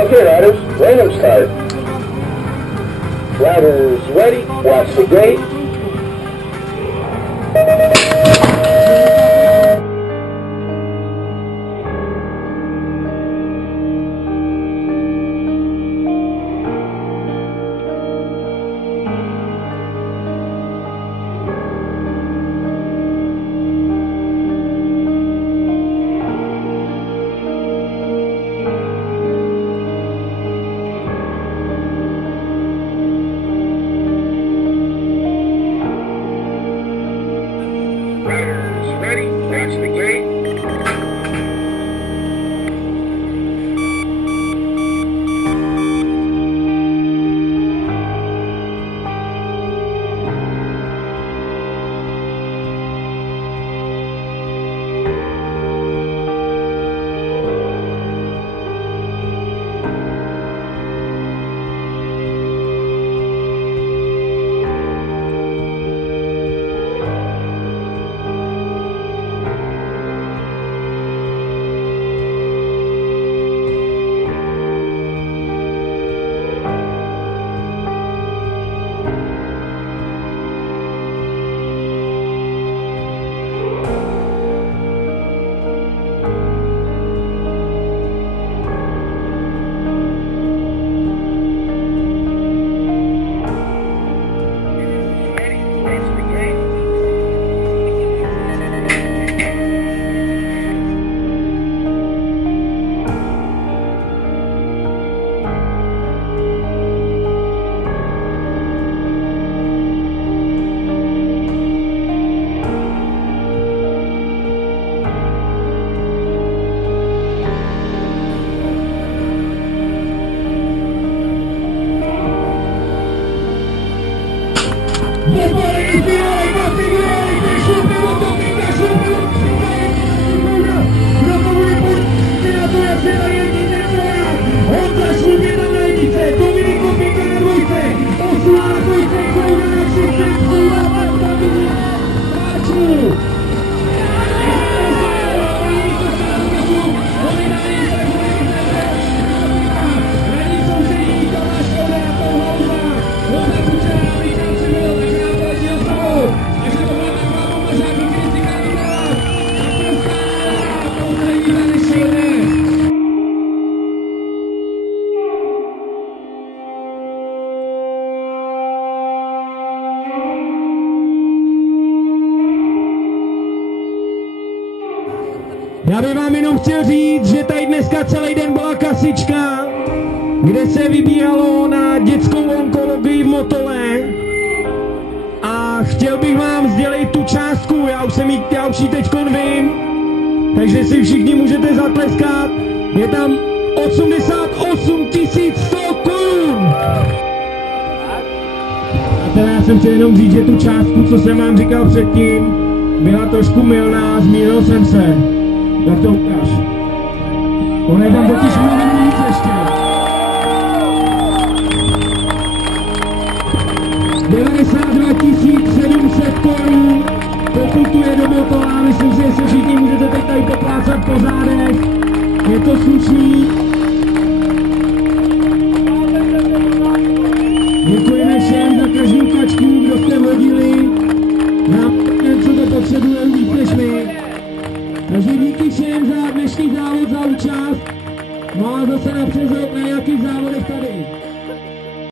Okay, riders, random start. Riders ready, watch the gate. Riders ready, watch the gate. Já bych vám jenom chtěl říct, že tady dneska celý den byla kasička, kde se vybíralo na dětskou onkologii v Motole. A chtěl bych vám sdělit tu částku, já už ji teďkon vím, takže si všichni můžete zatleskat. Je tam 88 100 korun. A teda já jsem chtěl jenom říct, že tu částku, co jsem vám říkal předtím, byla trošku mylná, zmýlil jsem se. Tak to ukáž. Ono je tam totiž mnohem víc ještě. 90